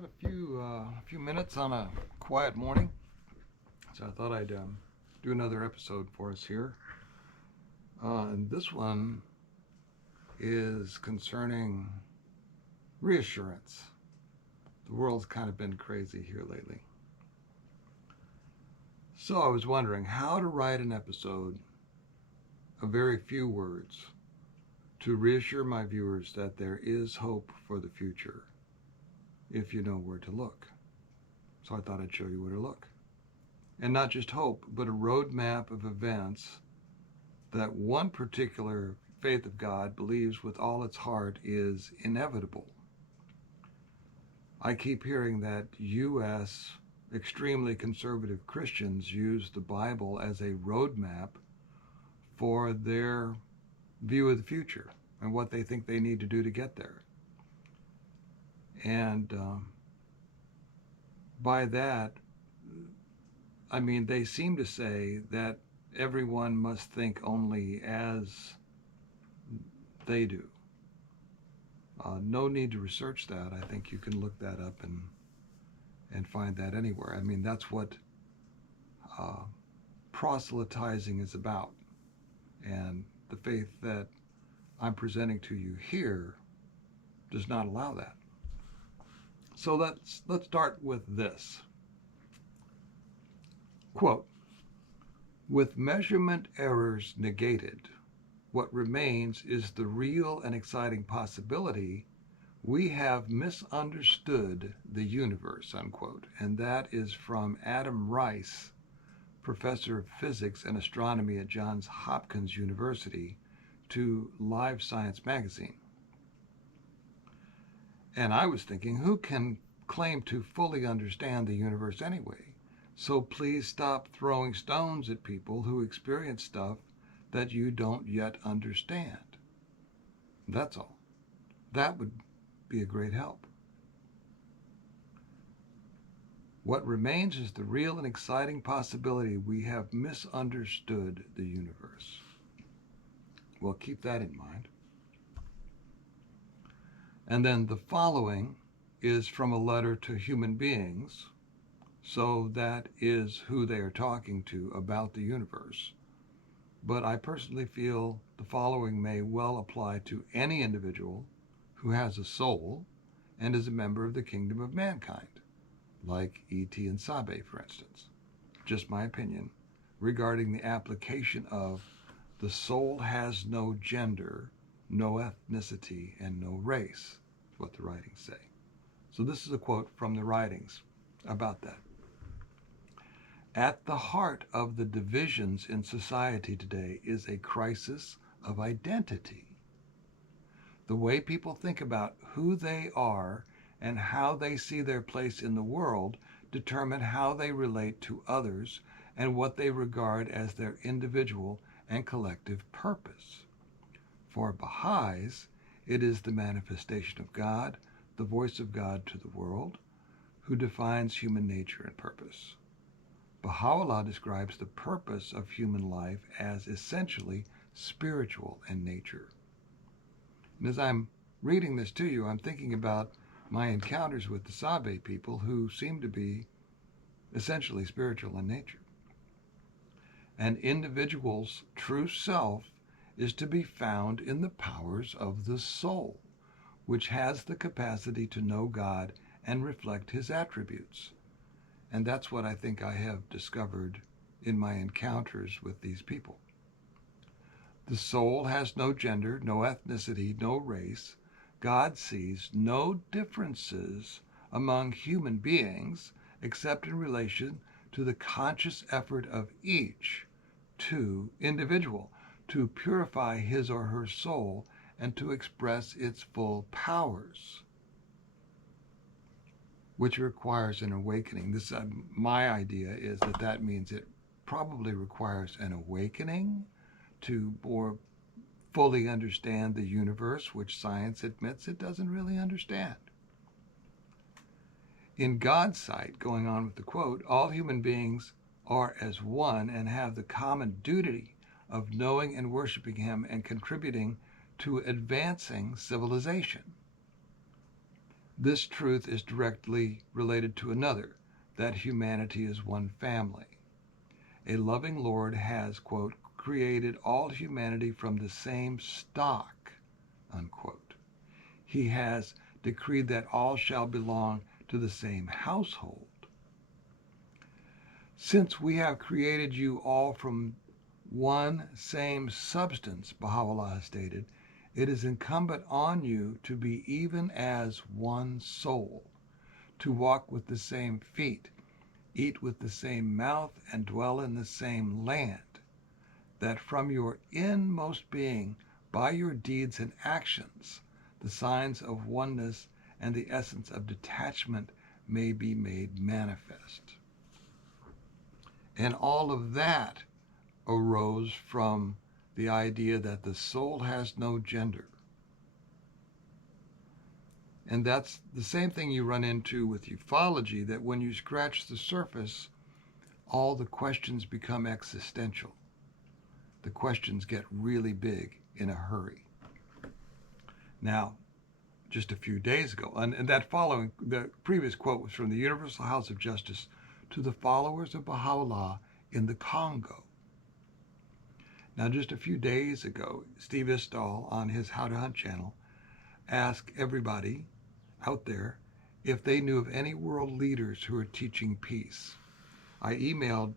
Got a few minutes on a quiet morning, so I thought I'd do another episode for us here. And this one is concerning reassurance. The world's kind of been crazy here lately. So I was wondering how to write an episode of very few words to reassure my viewers that there is hope for the future if you know where to look. So I thought I'd show you where to look. And not just hope, but a roadmap of events that one particular faith of God believes with all its heart is inevitable. I keep hearing that U.S. extremely conservative Christians use the Bible as a roadmap for their view of the future and what they think they need to do to get there. And by that, I mean, they seem to say that everyone must think only as they do. No need to research that. I think you can look that up and find that anywhere. I mean, that's what proselytizing is about. And the faith that I'm presenting to you here does not allow that. So let's start with this. Quote, with measurement errors negated, what remains is the real and exciting possibility we have misunderstood the universe, unquote. And that is from Adam Rice, professor of physics and astronomy at Johns Hopkins University, to Live Science magazine. And I was thinking, who can claim to fully understand the universe anyway? So please stop throwing stones at people who experience stuff that you don't yet understand. That's all. That would be a great help. What remains is the real and exciting possibility we have misunderstood the universe. Well, keep that in mind. And then the following is from a letter to human beings, so that is who they are talking to about the universe. But I personally feel the following may well apply to any individual who has a soul and is a member of the kingdom of mankind, like E.T. and Sabe, for instance. Just my opinion regarding the application of the soul has no gender, no ethnicity, and no race, is what the writings say. So this is a quote from the writings about that. At the heart of the divisions in society today is a crisis of identity. The way people think about who they are and how they see their place in the world determine how they relate to others and what they regard as their individual and collective purpose. For Baha'is, it is the manifestation of God, the voice of God to the world, who defines human nature and purpose. Baha'u'llah describes the purpose of human life as essentially spiritual in nature. And as I'm reading this to you, I'm thinking about my encounters with the Sabe people who seem to be essentially spiritual in nature. An individual's true self is to be found in the powers of the soul, which has the capacity to know God and reflect his attributes. And that's what I think I have discovered in my encounters with these people. The soul has no gender, no ethnicity, no race. God sees no differences among human beings except in relation to the conscious effort of each individual to purify his or her soul and to express its full powers, which requires an awakening. This, my idea is that means it probably requires an awakening to more fully understand the universe, which science admits it doesn't really understand. In God's sight, going on with the quote, all human beings are as one and have the common duty of knowing and worshiping him and contributing to advancing civilization. This truth is directly related to another, that humanity is one family. A loving Lord has, quote, created all humanity from the same stock, unquote. He has decreed that all shall belong to the same household. Since we have created you all from one same substance, Baha'u'llah has stated, it is incumbent on you to be even as one soul, to walk with the same feet, eat with the same mouth, and dwell in the same land, that from your inmost being, by your deeds and actions, the signs of oneness and the essence of detachment may be made manifest. And all of that arose from the idea that the soul has no gender. And that's the same thing you run into with ufology, that when you scratch the surface, all the questions become existential. The questions get really big in a hurry. Now, just a few days ago, and the previous quote was from the Universal House of Justice to the followers of Baha'u'llah in the Congo. Now, just a few days ago, Steve Istall on his How to Hunt channel asked everybody out there if they knew of any world leaders who are teaching peace. I emailed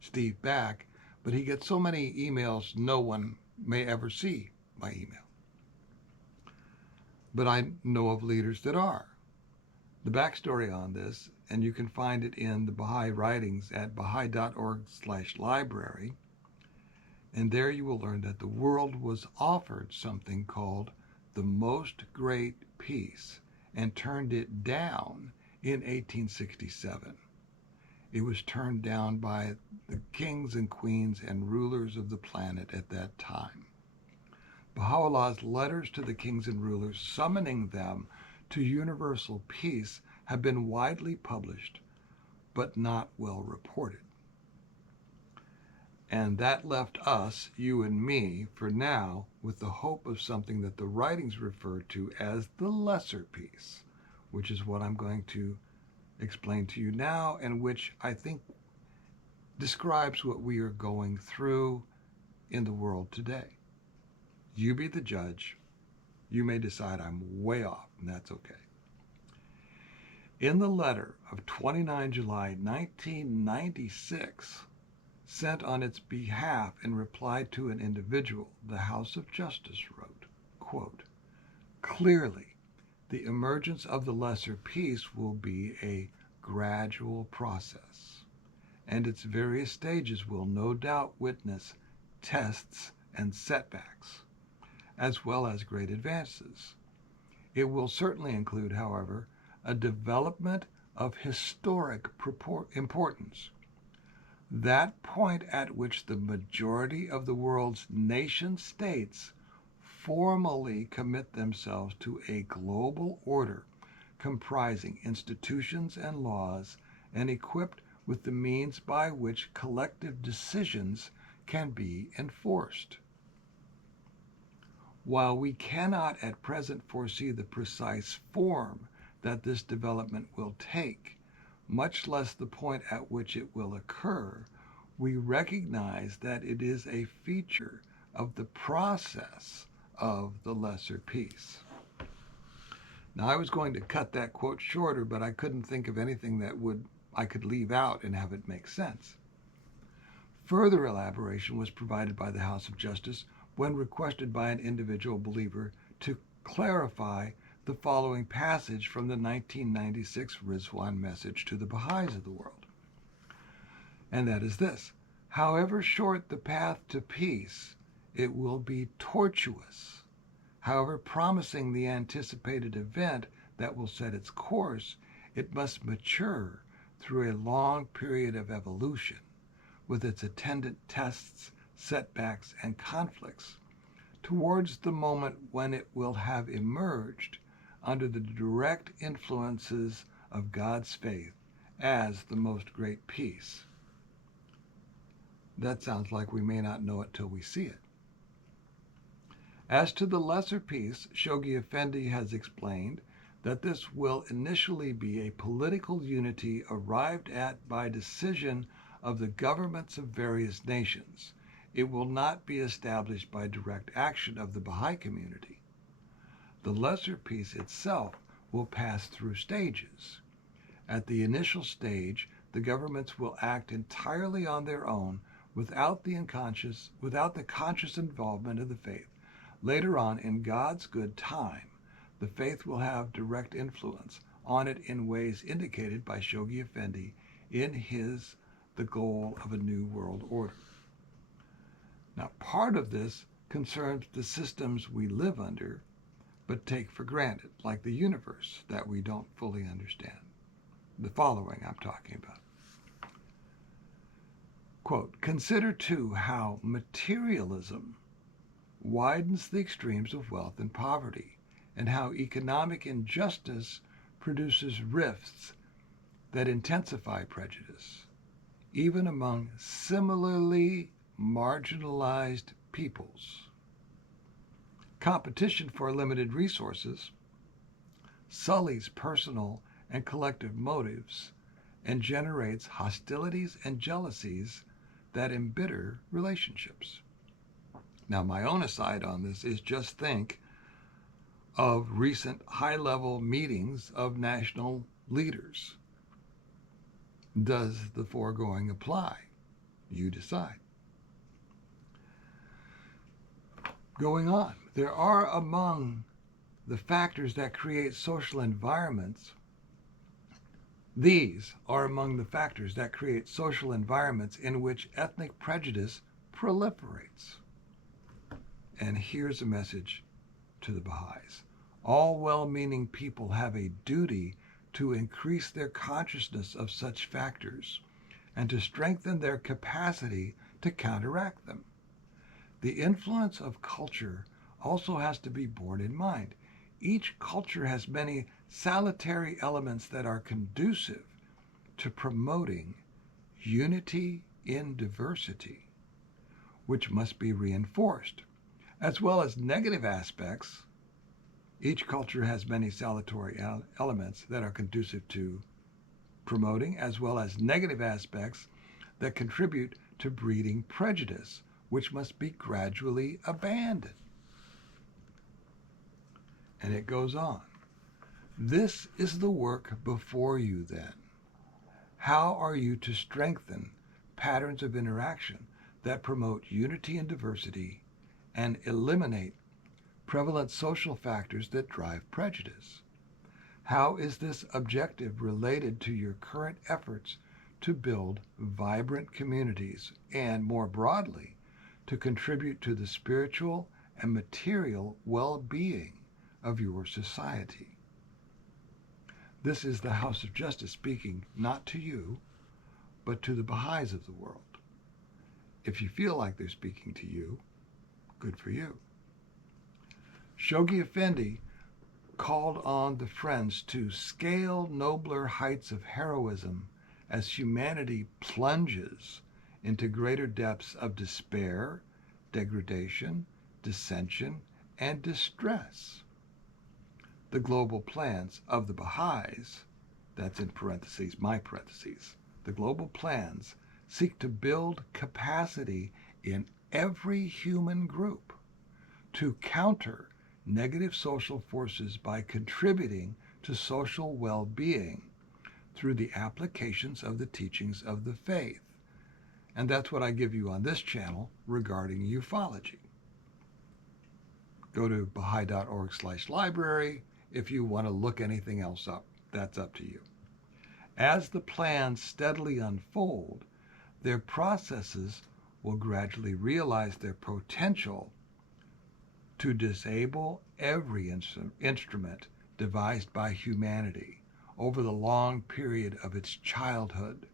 Steve back, but he gets so many emails no one may ever see my email. But I know of leaders that are. The backstory on this, and you can find it in the Baha'i writings at baha'i.org/library, and there you will learn that the world was offered something called the Most Great Peace and turned it down in 1867. It was turned down by the kings and queens and rulers of the planet at that time. Baha'u'llah's letters to the kings and rulers summoning them to universal peace have been widely published, but not well reported. And that left us, you and me, for now, with the hope of something that the writings refer to as the lesser peace, which is what I'm going to explain to you now, and which I think describes what we are going through in the world today. You be the judge. You may decide I'm way off, and that's okay. In the letter of 29 July 1996, sent on its behalf in reply to an individual, the House of Justice wrote, quote, clearly, the emergence of the lesser peace will be a gradual process, and its various stages will no doubt witness tests and setbacks, as well as great advances. It will certainly include, however, a development of historic importance, that point at which the majority of the world's nation-states formally commit themselves to a global order comprising institutions and laws and equipped with the means by which collective decisions can be enforced. While we cannot at present foresee the precise form that this development will take, much less the point at which it will occur, we recognize that it is a feature of the process of the lesser peace. Now, I was going to cut that quote shorter, but I couldn't think of anything that I could leave out and have it make sense. Further elaboration was provided by the House of Justice when requested by an individual believer to clarify the following passage from the 1996 Rizwan message to the Baha'is of the world. And that is this: however short the path to peace, it will be tortuous. However promising the anticipated event that will set its course, it must mature through a long period of evolution, with its attendant tests, setbacks, and conflicts, towards the moment when it will have emerged under the direct influences of God's faith as the most great peace. That sounds like we may not know it till we see it. As to the lesser peace, Shoghi Effendi has explained that this will initially be a political unity arrived at by decision of the governments of various nations. It will not be established by direct action of the Baha'i community. The lesser peace itself will pass through stages. At the initial stage, the governments will act entirely on their own without the conscious involvement of the faith. Later on, in God's good time, the faith will have direct influence on it in ways indicated by Shoghi Effendi in his The Goal of a New World Order. Now, part of this concerns the systems we live under but take for granted, like the universe that we don't fully understand. The following I'm talking about. Quote, consider too how materialism widens the extremes of wealth and poverty, and how economic injustice produces rifts that intensify prejudice, even among similarly marginalized peoples. Competition for limited resources sullies personal and collective motives and generates hostilities and jealousies that embitter relationships. Now, my own aside on this is just think of recent high-level meetings of national leaders. Does the foregoing apply? You decide. Going on, there are among the factors that create social environments, these are among the factors that create social environments in which ethnic prejudice proliferates. And here's a message to the Baha'is. All well-meaning people have a duty to increase their consciousness of such factors and to strengthen their capacity to counteract them. The influence of culture also has to be borne in mind. Each culture has many salutary elements that are conducive to promoting unity in diversity, which must be reinforced, as well as negative aspects. Each culture has many salutary elements that are conducive to promoting, as well as negative aspects that contribute to breeding prejudice, which must be gradually abandoned. And it goes on. This is the work before you then. How are you to strengthen patterns of interaction that promote unity and diversity and eliminate prevalent social factors that drive prejudice? How is this objective related to your current efforts to build vibrant communities and, more broadly, to contribute to the spiritual and material well-being of your society? This is the House of Justice speaking not to you, but to the Baha'is of the world. If you feel like they're speaking to you, good for you. Shoghi Effendi called on the Friends to scale nobler heights of heroism as humanity plunges into greater depths of despair, degradation, dissension, and distress. The global plans of the Baha'is, that's in parentheses, my parentheses, the global plans seek to build capacity in every human group to counter negative social forces by contributing to social well-being through the applications of the teachings of the faith. And that's what I give you on this channel regarding ufology. Go to baha'i.org/library if you want to look anything else up. That's up to you. As the plans steadily unfold, their processes will gradually realize their potential to disable every instrument devised by humanity over the long period of its childhood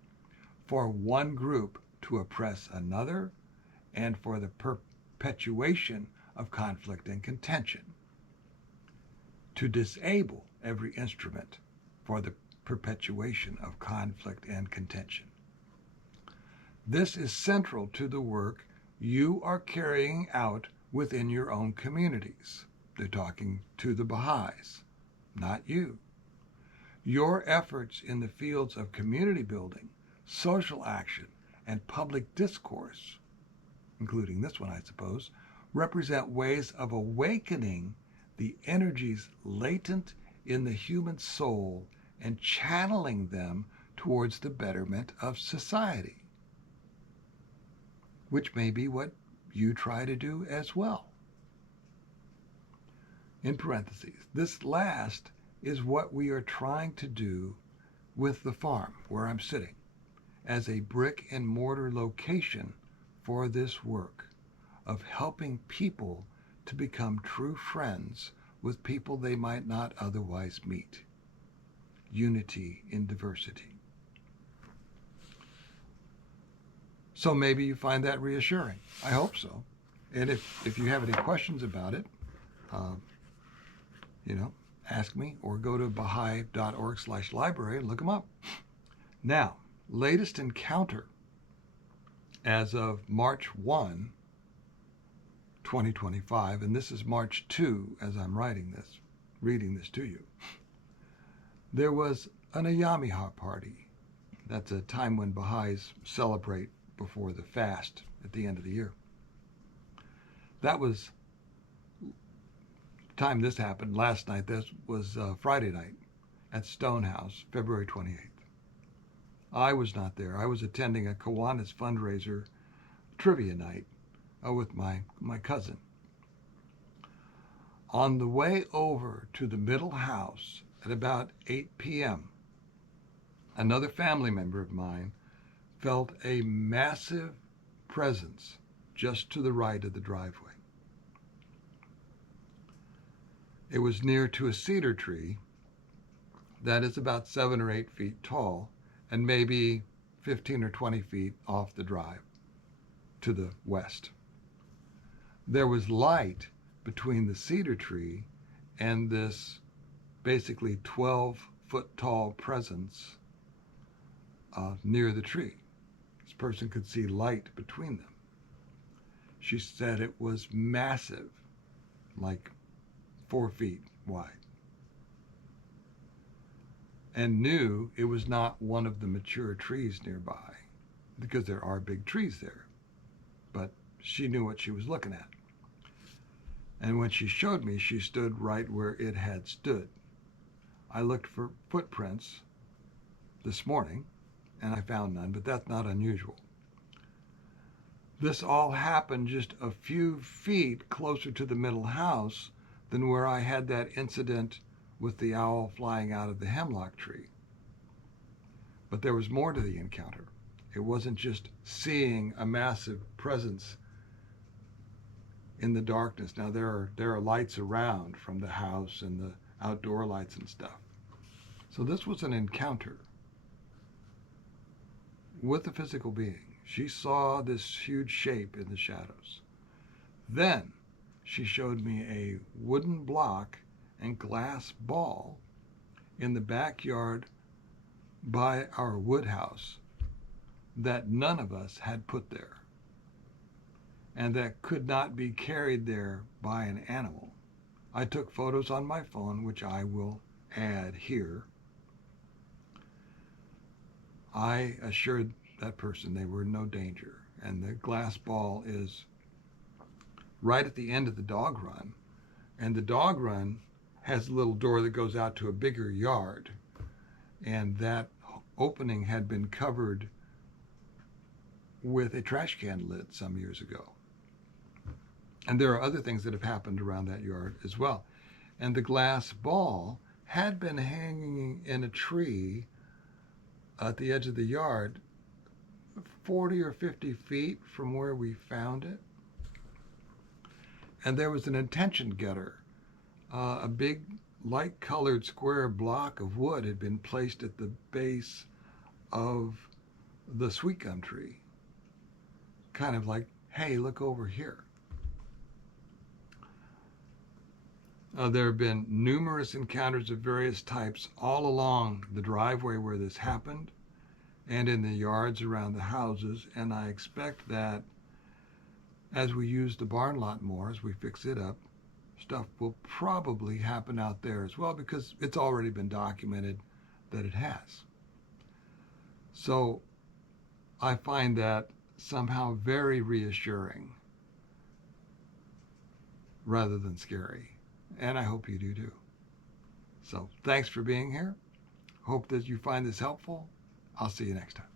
for one group to oppress another and for the perpetuation of conflict and contention. To disable every instrument for the perpetuation of conflict and contention. This is central to the work you are carrying out within your own communities. They're talking to the Baha'is, not you. Your efforts in the fields of community building, social action, and public discourse, including this one, I suppose, represent ways of awakening the energies latent in the human soul and channeling them towards the betterment of society, which may be what you try to do as well. In parentheses, this last is what we are trying to do with the farm where I'm sitting as a brick and mortar location for this work of helping people to become true friends with people they might not otherwise meet. Unity in diversity. So maybe you find that reassuring. I hope so. And if you have any questions about it, ask me or go to baha'i.org/library and look them up. Now, latest encounter as of March 1, 2025, and this is March 2 as I'm reading this to you. There was an Ayamiha party. That's a time when Baha'is celebrate before the fast at the end of the year. That was the time this happened last night. This was Friday night at Stonehouse, February 28th. I was not there. I was attending a Kiwanis fundraiser trivia night with my cousin. On the way over to the middle house at about 8 p.m., another family member of mine felt a massive presence just to the right of the driveway. It was near to a cedar tree that is about 7 or 8 feet tall and maybe 15 or 20 feet off the drive to the west. There was light between the cedar tree and this basically 12-foot tall presence near the tree. This person could see light between them. She said it was massive, like 4 feet wide, and knew it was not one of the mature trees nearby, because there are big trees there, but she knew what she was looking at. And when she showed me, she stood right where it had stood. I looked for footprints this morning, and I found none, but that's not unusual. This all happened just a few feet closer to the middle house than where I had that incident with the owl flying out of the hemlock tree. But there was more to the encounter. It wasn't just seeing a massive presence in the darkness. Now there are lights around from the house and the outdoor lights and stuff. So this was an encounter with a physical being. She saw this huge shape in the shadows. Then she showed me a wooden block and glass ball in the backyard by our wood house that none of us had put there, and that could not be carried there by an animal. I took photos on my phone, which I will add here. I assured that person they were in no danger, and the glass ball is right at the end of the dog run, and the dog run has a little door that goes out to a bigger yard, and that opening had been covered with a trash can lid some years ago. And there are other things that have happened around that yard as well. And the glass ball had been hanging in a tree at the edge of the yard 40 or 50 feet from where we found it. And there was an intention getter. A big light-colored square block of wood had been placed at the base of the sweet gum tree. Kind of like, hey, look over here. There have been numerous encounters of various types all along the driveway where this happened and in the yards around the houses, and I expect that as we use the barn lot more, as we fix it up, stuff will probably happen out there as well, because it's already been documented that it has. So I find that somehow very reassuring rather than scary. And I hope you do too. So thanks for being here. Hope that you find this helpful. I'll see you next time.